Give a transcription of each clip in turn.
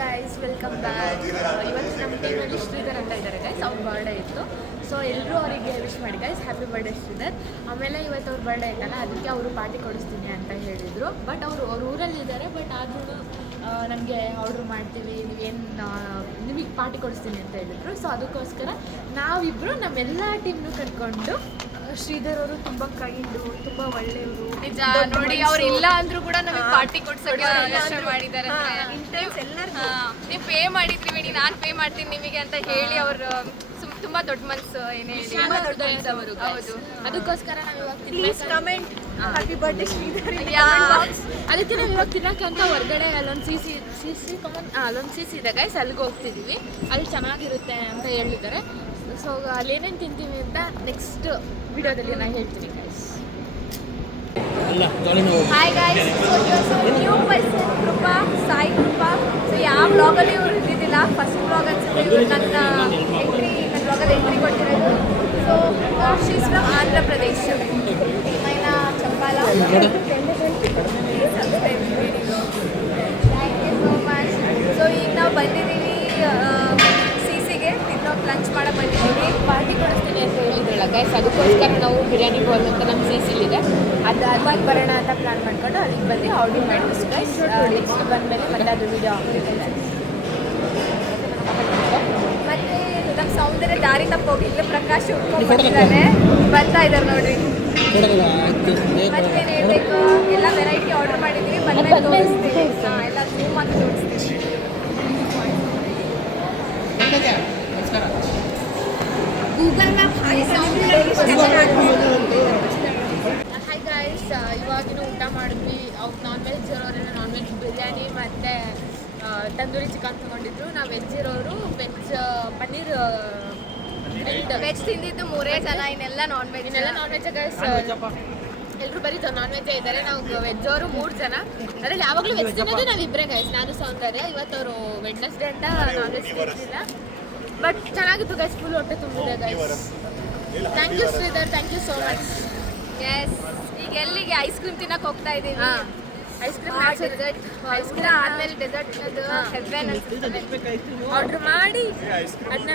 Guys welcome back. ಇವತ್ತು ನಮ್ಮ ಟೀಮಲ್ಲಿ ಶ್ರೀಧರ್ ಅಂತ ಇದ್ದಾರೆ ಗೈಸ್. ಅವ್ರ ಬರ್ಡೇ ಇತ್ತು, ಸೊ ಎಲ್ಲರೂ ಅವರಿಗೆ ವಿಶ್ ಮಾಡಿ ಗೈಸ್, ಹ್ಯಾಪಿ ಬರ್ಡೇ ಶ್ರೀಧರ್. ಆಮೇಲೆ ಇವತ್ತು ಅವ್ರ ಬರ್ಡೇ ಇತ್ತಲ್ಲ, ಅದಕ್ಕೆ ಅವರು ಪಾರ್ಟಿ ಕೊಡಿಸ್ತೀನಿ ಅಂತ ಹೇಳಿದರು. ಬಟ್ ಅವ್ರ ಊರಲ್ಲಿದ್ದಾರೆ, ಬಟ್ ಆದ್ರೂ ನಮಗೆ ಆರ್ಡ್ರ್ ಮಾಡ್ತೀವಿ, ನೀವೇನು ನಿಮಗೆ ಪಾರ್ಟಿ ಕೊಡಿಸ್ತೀನಿ ಅಂತ ಹೇಳಿದರು. ಸೊ ಅದಕ್ಕೋಸ್ಕರ ನಾವಿಬ್ಬರು ನಮ್ಮೆಲ್ಲ ಟೀಮ್ನು ಕರ್ಕೊಂಡು, ಶ್ರೀಧರ್ ಅವರು ತುಂಬ ಕೈಂಡು, ತುಂಬ ಒಳ್ಳೆಯವರು, ನಿಜ ನೋಡಿ. ಅವ್ರು ಇಲ್ಲ ಅಂದ್ರೂ ಕೂಡ ನಮಗೆ ಪಾರ್ಟಿ ಕೊಡ್ಸೋಕೆ ಅವಕಾಶ ಮಾಡಿದ್ದಾರೆ. ನೀವು ಪೇ ಮಾಡಿದ್ರಿ ಬಿಡಿ, ನಾನು ಪೇ ಮಾಡ್ತೀನಿ ನಿಮಗೆ ಅಂತ ಹೇಳಿ ಅವರು ತುಂಬಾ ದೊಡ್ಡ ಮನಸ್ಸು ಏನೇ ಅವರು. ಹೌದು, ಅದಕ್ಕೋಸ್ಕರ ನಾವು ಇವಾಗ ಕಮೆಂಟ್ ಹ್ಯಾಪಿ ಬರ್ಡೇ ಶ್ರೀಧರ್. ಅದಕ್ಕೆ ನಾವು ಇವಾಗ ತಿನ್ನೋಕ್ಕೆ ಅಂತ ಹೊರಗಡೆ ಅಲ್ಲೊಂದು ಸಿ ಸಿ ಇದೆ ಗೈಸ್, ಅಲ್ಲಿಗೆ ಹೋಗ್ತಿದ್ದೀವಿ. ಅಲ್ಲಿ ಚೆನ್ನಾಗಿರುತ್ತೆ ಅಂತ ಹೇಳಿದ್ದಾರೆ. ಸೊ ಅಲ್ಲೇನೇನು ತಿಂತೀವಿ ಅಂತ ನೆಕ್ಸ್ಟ್ ವಿಡಿಯೋದಲ್ಲಿ ನಾನು ಹೇಳ್ತೀನಿ guys. Hi guys, new person Krupa, Sai Krupa. So ಯಾವ ಬ್ಲಾಗಲ್ಲಿ ಇವ್ರು ಇದ್ದಿದ್ದಿಲ್ಲ, ಫಸ್ಟ್ ಬ್ಲಾಗ್ ಅನ್ಸುತ್ತೆ ಇವರು ನನ್ನ ಬ್ಲಾಗಲ್ಲಿ ಎಂಟ್ರಿ ಕೊಟ್ಟಿರೋದು. So she's from Andhra Pradesh, Maina Champala. Thank you so much. So ಈಗ ನಾವು ಬಂದಿದ್ದೀವಿ ಸಿಸಿಗೆ, ತಿನ್ನೋಕೆ ಲಂಚ್ ಮಾಡಕ್ಕೆ ಬಂದಿದ್ದೀವಿ. ಪಾರ್ಟಿ ಕೊಡಿಸ್ತೀನಿ ಅಂತ ಹೇಳಿದ್ರಲ್ಲ ಗೈಸ್, ಅದಕ್ಕೋಸ್ಕರ ನಾವು ಬಿರಿಯಾನಿ ಬಾಲ್ ಅಂತ ನಮ್ಮ ಸಿಸಿಲಿದೆ, ಅದಾದ್ಮೇಲೆ ಬರೋಣ ಅಂತ ಪ್ಲ್ಯಾನ್ ಮಾಡ್ಕೊಂಡು ಅಲ್ಲಿಗೆ ಬಂದು ಆರ್ಡರ್ ಮಾಡಿದ್ವಿ ಗೈಸ್. ನೆಕ್ಸ್ಟ್ ಬಂದಮೇಲೆ ಮತ್ತೆ ಅದು ವಿಡಿಯೋ ಆಗ್ತಿದೆ. ಮತ್ತೆ ನಮ್ಮ ಸೌಂದರ್ಯ ದಾರಿ ತಪ್ಪೋಗಿ ಇಲ್ಲ ಪ್ರಕಾಶ್ ಉಟ್ಕೊಂಡಿದ್ದಾನೆ, ಬರ್ತಾ ಇದ್ದಾರೆ ನೋಡ್ರಿ. ಮತ್ತೇನು ಹೇಳ್ಬೇಕು, ಎಲ್ಲ ವೆರೈಟಿ ಆರ್ಡರ್ ಮಾಡಿದ್ದೀವಿ, ಬಂದ್ಮೇಲೆ ತೋರಿಸ್ತೀವಿ. ಎಲ್ಲ ಝೂಮ್ ಅಂತ ತೋರಿಸ್ತೀವಿ. ಗೂಗಲ್ ಮ್ಯಾಪ್ ಹಾಯ್ ಗೈಸ್, ಇವಾಗಿನ ಊಟ ಮಾಡಿದ್ವಿ. ಅವ್ರು ನಾನ್ ವೆಜ್ ಇರೋರೆಲ್ಲ ನಾನ್ ವೆಜ್ ಬಿರಿಯಾನಿ ಮತ್ತು ತಂದೂರಿ ಚಿಕನ್ ತೊಗೊಂಡಿದ್ರು. ನಾವು ವೆಜ್ ಇರೋರು ವೆಜ್ ಪನ್ನೀರ್ ವೆಜ್ ತಿಂದಿದ್ದು 3 ಜನ, ಇನ್ನೆಲ್ಲ non veg. Non veg guys, ಎಲ್ಲರೂ ಬರೀ ನಾನ್ ವೆಜ್ಜೇ ಇದ್ದಾರೆ. ನಾವು ವೆಜ್ ಅವರು 3 ಜನ, ಅದರಲ್ಲಿ ಯಾವಾಗಲೂ ವೆಜ್ ತಿನ್ನೋದು ನಾವಿಬ್ಬರೇ ಗೈಸ್, ನಾನು ಸೌಂದರ್ಯ. ಇವತ್ತು ಅವರು ವೆಡ್ನೆಸ್ಡೇ ಅಂತ ನಾನ್ ವೆಜ್ ತಿಂತಿಲ್ಲ, ಬಟ್ ಚೆನ್ನಾಗಿತ್ತು ಗೈಸ್, ಫುಲ್ ಹೊಟ್ಟೆ ತುಂಬಿದೆ guys. Thank you Shridhar, thank you so much. Yes, ಈಗ ಎಲ್ಲಿಗೆ ಐಸ್ ಕ್ರೀಮ್ ತಿನ್ನಕ್ಕೆ ಹೋಗ್ತಾ ಇದ್ದೀವಿ. ಐಸ್ ಕ್ರೀಮ್ ಆದ್ಮೇಲೆ ಡೆಸರ್ಟ್ ಹೆವೆನ್ ಅನ್ಸುತ್ತೆ. ಆರ್ಡರ್ ಮಾಡಿ ಅದನ್ನ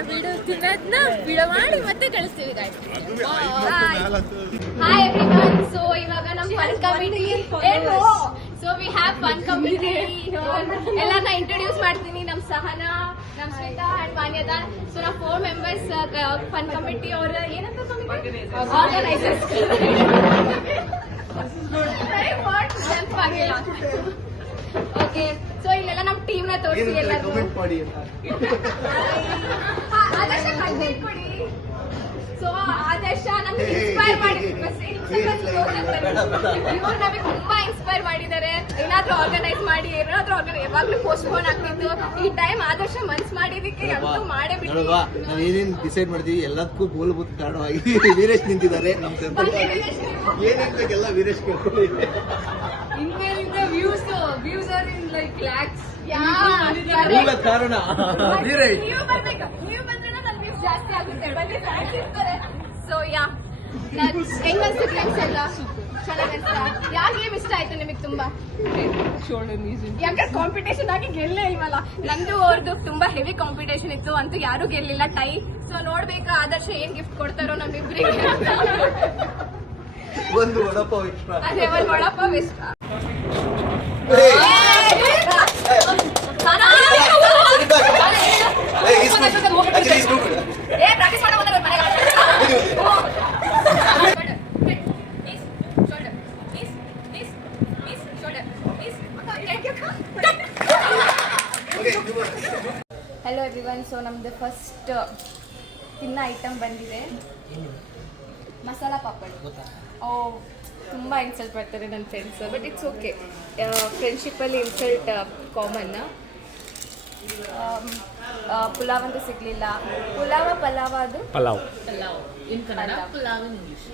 ವಿಡಿಯೋ ಮಾಡಿ ಮತ್ತೆ ಕಳಿಸ್ತೀವಿ ಗೈಸ್. Hi everyone. ಸೊ ಇವಾಗ ನಮ್ಮ fun committee, so we have fun committee. ಎಲ್ಲರನ್ನ ಇಂಟ್ರೊಡ್ಯೂಸ್ ಮಾಡ್ತೀನಿ. ನಮ್ಮ ಸಹನಾ, ನಮ್ಮ ಸ್ಮಿತಾ ಅಂಡ್ ಮಾನ್ಯತಾ. ಸೊ ನಾವು 4 ಮೆಂಬರ್ಸ್ ಫನ್ ಕಮಿಟಿ. ಅವ್ರ ಏನಂತ ಆರ್ಗನೈಸರ್ಸ್. ಓಕೆ, ಸೊ ಇಲ್ಲೆಲ್ಲ ನಮ್ಮ ಟೀಮ್ ನ ತೋರಿಸಿ ಎಲ್ಲರೂ. ಆದರ್ಶ ಕಂಟೆಂಟ್ ಕೊಡಿ. ಸೊ ಆದರ್ಶ ನಮ್ಗೆ ಇನ್ಸ್ಪೈರ್ ಮಾಡಿ, ಇವ್ರು ನಮಗೆ ತುಂಬಾ ಇನ್ಸ್ಪೈರ್ ಮಾಡಿದ್ದಾರೆ. ಏನಾದ್ರೂ ಆರ್ಗನೈಸ್ ಮಾಡಿ, ಯಾವಾಗ್ಲೂ ಪೋಸ್ಟ್ಪೋನ್ ಆಗ್ತಿತ್ತು. ಈ ಟೈಮ್ ಆದರ್ಶ ಮನ್ಸ್ ಮಾಡಿದಕ್ಕೆ ಅಂತೂ ಮಾಡೇ ಬಿಟ್ಟು ನಾವು ಏನೇನು ಡಿಸೈಡ್ ಮಾಡ್ತೀವಿ ಎಲ್ಲದಕ್ಕೂ ಮೂಲಭೂತ ಕಾರಣವಾಗಿ ವೀರೇಶ್ ನಿಂತಿದ್ದಾರೆ. ನಮ್ಮ ಏನೇನ್ ಬೇಕೆಲ್ಲ ವೀರೇಶ್ ಕೇಳ್ಕೊಳ್ಳಿ. Views are in like lakhs. ಮೂಲ ಕಾರಣ ವೀರೇಶ್. ನೀವು ಬರ್ಬೇಕು, ನೀವು ಬಂದ್ರೆ ನನ್ನ ವ್ಯೂಸ್ ಜಾಸ್ತಿ ಆಗುತ್ತೆ. ಬನ್ನಿ, ಫ್ಯಾನ್ಸ್ ಇರ್ತಾರೆ. ಸೊ ಯಾ, ಹೆಂಗ್ ಅನ್ಸುತ್ತೆ ಗೇಮ್ಸ್ ಎಲ್ಲ? ಚೆನ್ನಾಗಿ ಅನ್ಸ್ತಾ? ಯಾವ ಗೇಮ್ ಇಷ್ಟ ಆಯ್ತು ನಿಮಗೆ ತುಂಬಾ? ಯಾಕೆ ಕಾಂಪಿಟೇಷನ್ ಆಗಿ ಗೆಲ್ಲೇ ಇಲ್ವಲ್ಲ. ನಂದು ಅವ್ರದ್ದು ತುಂಬಾ ಹೆವಿ ಕಾಂಪಿಟೇಷನ್ ಇತ್ತು, ಅಂತೂ ಯಾರು ಗೆಲ್ಲಿಲ್ಲ, ಟೈ. ಸೊ ನೋಡ್ಬೇಕು ಆದರ್ಶ ಏನ್ ಗಿಫ್ಟ್ ಕೊಡ್ತಾರೋ ನಮ್ಮಿಬ್ರಿಗೆ. ಒಂದು ವಡಪಾವ್ ಇಷ್ಟ. ಅದೇ ಒಂದು ವಡಪಾವ್ ಇಷ್ಟ. Hello everyone. ಸೊ ನಮ್ದು ಫಸ್ಟ್ ತಿನ್ನ ಐಟಮ್ ಬಂದಿದೆ, ಮಸಾಲ ಪಾಪಡ್. ತುಂಬ ಇನ್ಸಲ್ಟ್ ಮಾಡ್ತಾರೆ ನನ್ನ ಫ್ರೆಂಡ್ಸ್, ಬಟ್ ಇಟ್ಸ್ ಓಕೆ. ಫ್ರೆಂಡ್ಶಿಪ್ಪಲ್ಲಿ ಇನ್ಸಲ್ಟ್ ಕಾಮನ್. ಪುಲಾವ್ ಅಂತ ಸಿಗಲಿಲ್ಲ. ಪಲಾವ್ ಅದು pulao in Kannada, pulao in English.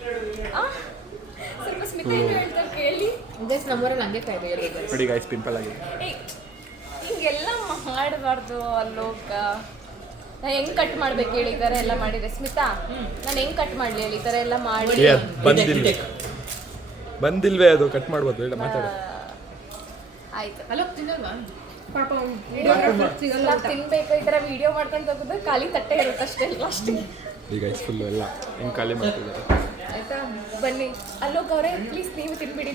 ಸ್ವಲ್ಪ ಸ್ಮಿತ ಏನು ಹೇಳ್ತಾರೆ ಕೇಳಿ. ಗೈಸ್ ನಮ್ಮೂರಲ್ಲಿ ಹಂಗೆ ಕಾಯ್ದೆ ನೋಡಿ ಗೈಸ್, ಪಿಂಪಲ್ ಆಗಿದೆ. ಹಿಂಗೆಲ್ಲ ಮಾಡಬಾರ್ದು ಅಲ್ಲೋಗ. ನಾನು ಹೆಂಗ್ ಕಟ್ ಮಾಡ್ಬೇಕು ಹೇಳಿ, ಈ ಥರ ಎಲ್ಲ ಮಾಡಿದ್ರೆ. ಸ್ಮಿತಾ, ನಾನು ಹೆಂಗ್ ಕಟ್ ಮಾಡಲಿ ಹೇಳಿ, ಈ ಥರ ಎಲ್ಲ ಮಾಡಿ. ಬಂದಿಲ್ವೇ ಅದು ಕಟ್ ಮಾಡ್ಬೋದು, ಮಾತಾಡ. ಆಯ್ತು. ಅಲ್ಲೋ ತಿನ್ನೋಣ. ಪಾಪ ವಿಡಿಯೋಗ್ರಾಫರ್ ಸಿಗಲ್ಲ ಎಲ್ಲ ತಿನ್ಬೇಕು ಈ ಥರ ವಿಡಿಯೋ ಮಾಡ್ಕೊಂಡು ಹೋಗೋದು ಖಾಲಿ ತಟ್ಟೆ ಇರುತ್ತೆ ಅಷ್ಟೇ ಲಾಸ್ಟಿಗೆ. ಈಗ ಫುಲ್ಲು ಎಲ್ಲ ಹಿಂಗೆ ಖಾಲಿ ಮಾಡ್ತಿದ್ದಾರೆ. ಆಯ್ತಾ ಬನ್ನಿ ಅಲ್ಲೋಗವ್ರೆ ಪ್ಲೀಸ್ ನೀವು ತಿನ್ಬಿಡಿ.